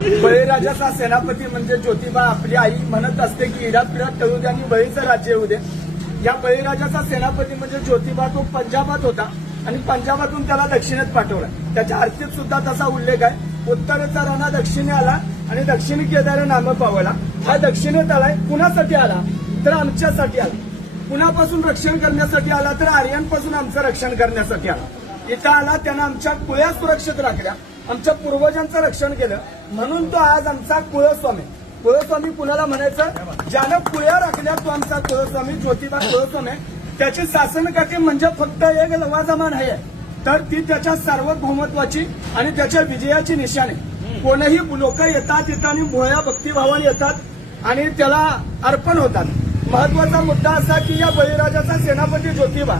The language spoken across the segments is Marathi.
बळीराजाचा सेनापती म्हणजे ज्योतिबा आपली आई म्हणत असते की इडापिडात तळू दे आणि बळीचं राज्य येऊ दे. या बळीराजाचा सेनापती म्हणजे ज्योतिबा तो पंजाबात होता आणि पंजाबातून त्याला दक्षिणेत पाठवला. त्याच्या आरतीत सुद्धा तसा उल्लेख आहे. उत्तरेचा राणा दक्षिणे आला आणि दक्षिणी केदार नाम पावला. हा दक्षिणेत आलाय कुणासाठी आला तर आमच्यासाठी आला. कुणापासून रक्षण करण्यासाठी आला तर आर्यांपासून आमचं रक्षण करण्यासाठी आला. इथं आला त्यानं आमच्या कुळ्या सुरक्षित राखल्या, आमच्या पूर्वजांचं रक्षण केलं म्हणून तो आज आमचा कुळस्वामी. कुळस्वामी कुणाला म्हणायचं? ज्यानं कुळ्या राखल्या तो आमचा कुळस्वामी. ज्योतिबा कुळस्वामी. त्याची शासनकाठी म्हणजे फक्त एक लवाजमान आहे तर ती त्याच्या सार्वभौमत्वाची आणि त्याच्या विजयाची निशाणी. कोणीही लोक येतात तिथं आणि भोळ्या भक्तिभावाने येतात आणि त्याला अर्पण होतात. महत्वाचा मुद्दा असा की या बळीराजाचा सेनापती ज्योतिबा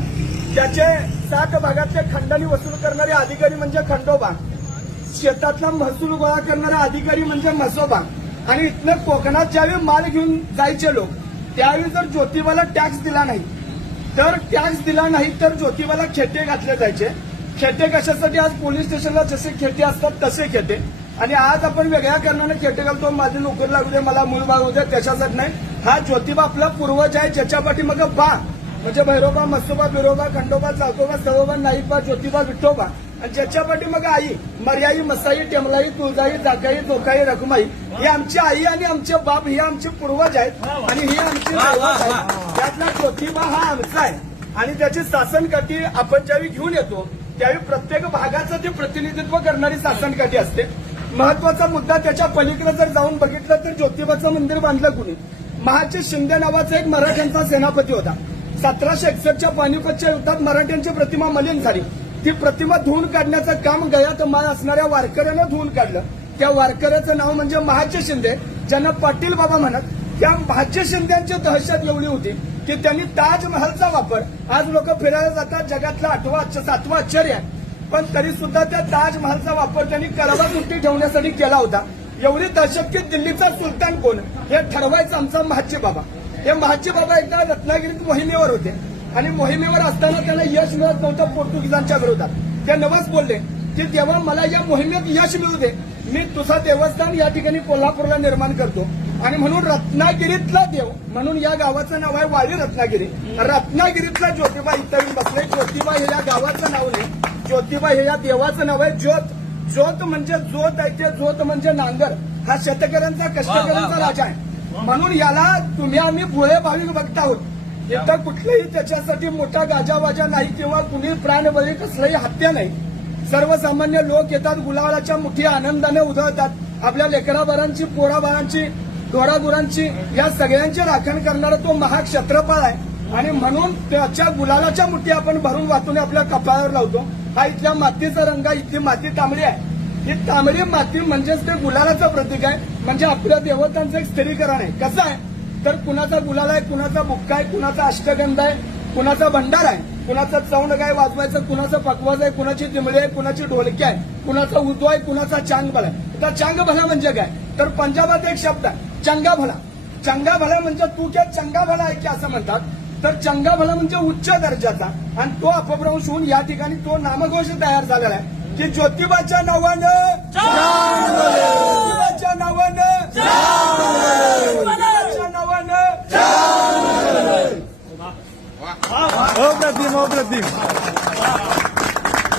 त्याचे 7 भागातले खंडणी वसूल करणारे अधिकारी म्हणजे खंडोबा, शेतातला महसूल गोळा करणारा अधिकारी म्हणजे म्हसोबा आणि इथनं कोकणात ज्यावेळी माल घेऊन जायचे लोक त्यावेळी जर ज्योतिबाला टॅक्स दिला नाही तर ज्योतिबाला खेटे घातले जायचे. खेटे कशासाठी? आज पोलीस स्टेशनला जसे खेटे असतात तसे खेटे. आणि आज आपण वेगळ्या कारणाने खेटे घालतो, माझी नोकरी लागू दे, मला मूल बाळ होऊ दे, त्याच्यासाठी नाही. हा ज्योतिबा आपला पूर्वज आहे ज्याच्या पाठी मग बा म्हणजे भैरोबा, मसोबा, बिरोबा, खंडोबा, चाकोबा, सळोबा, नाईकबा, ज्योतिबा, विठोबा आणि ज्याच्या पाठी मग आई, मर्याई, मसाई, टेमलाई, तुळजाई, जाकाई, जोकाई, रखमाई ही आमची आई आणि आमचे बाप हे आमचे पूर्वज आहेत आणि ही आमची दैवत आहे. त्यातला ज्योतिबा हा आमचा आहे आणि त्याची शासनकाठी आपण ज्यावेळी घेऊन येतो त्यावेळी प्रत्येक भागाचं ते प्रतिनिधित्व करणारी शासनकाठी असते. महत्वाचा मुद्दा त्याच्या पलीकडे जर जाऊन बघितलं तर ज्योतिबाचं मंदिर बांधलं कुणी? महाजी शिंदे नावाचा एक मराठ्यांचा सेनापती होता. 1761च्या पानिपतच्या युद्धात मराठ्यांची प्रतिमा मलिन झाली. ती प्रतिमा धुवून काढण्याचं काम गयात माळ असणाऱ्या वारकऱ्यानं धुवून काढलं. त्या वारकऱ्याचं नाव म्हणजे महाजी शिंदे, ज्यांना पाटील बाबा म्हणत. त्या महाजी शिंद्यांची दहशत एवढी होती की त्यांनी ताजमहलचा वापर, आज लोक फिरायला जातात जगातलं 7वं आश्चर्य आहे, पण तरी सुद्धा त्या ताजमहलचा वापर त्यांनी करवाकुंटी ठेवण्यासाठी केला होता. एवढी दहशत की दिल्लीचा सुलतान कोण हे ठरवायचं आमचा महाजी बाबा. हे महाजी बाबा एकदा रत्नागिरीत मोहिमेवर होते आणि मोहिमेवर असताना त्यांना यश मिळत नव्हतं पोर्तुगीजांच्या विरोधात. ते नवस बोलले की तेव्हा मला या मोहिमेत यश मिळू दे, मी तुझा देवस्थान या ठिकाणी कोल्हापूरला निर्माण करतो. आणि म्हणून रत्नागिरीतला देव म्हणून या गावाचं नाव आहे वाडी रत्नागिरी. रत्नागिरीतला ज्योतिबा इथं येऊन बसले. ज्योतिबा हे या गावाचं नाव नाही, ज्योतिबा हे या देवाचं नाव आहे. ज्योत, ज्योत म्हणजे ज्योत आहे, ते ज्योत म्हणजे नांगर. हा शेतकऱ्यांचा कष्टकऱ्यांचा राजा आहे. म्हणून याला तुम्ही आम्ही भोळे भाविक बघत आहोत. इथं कुठलेही त्याच्यासाठी मोठा गाजावाजा नाही किंवा कुणी प्राणबळी कसलाही हत्या नाही. सर्वसामान्य लोक येतात, गुलालाच्या मुठी आनंदाने उधळतात. आपल्या लेकराबाळांची, पोराबाळांची, ढोरागुरांची या सगळ्यांची राखण करणारा तो महाक्षत्रपाळ आहे आणि म्हणून त्याच्या गुलालाच्या मुठी आपण भरून वाटून आपल्या कपाळावर लावतो. हा इथल्या मातीचा रंग आहे. इथली माती तांबडी आहे. ही तांबडी माती म्हणजेच ते गुलालाचं प्रतीक आहे. म्हणजे आपल्या देवतांचं एक स्थिरीकरण आहे. कसं आहे तर कुणाचा गुलाल आहे, कुणाचा बुक्का आहे, कुणाचा अष्टगंध आहे, कुणाचा भंडार आहे, कुणाचा चौंड गाय वाजवायचं, कुणाचं पकवाज आहे, कुणाची दिमडी आहे, कुणाची ढोलकी आहे, कुणाचा उदो आहे, कुणाचा चांगभला आहे. तर चांगभला म्हणजे काय तर पंजाबात एक शब्द आहे चंगा भला. चंगा भला म्हणजे तू क्या चंगा भला आहे की असं म्हणतात. तर चंगा भला म्हणजे उच्च दर्जाचा आणि तो अपभ्रंश होऊन या ठिकाणी तो नामघोष तयार झालेला आहे की ज्योतिबाच्या नावानं, ज्योतिबाच्या नावानं, ज्योतिबाच्या नावानं. अप्रतिम.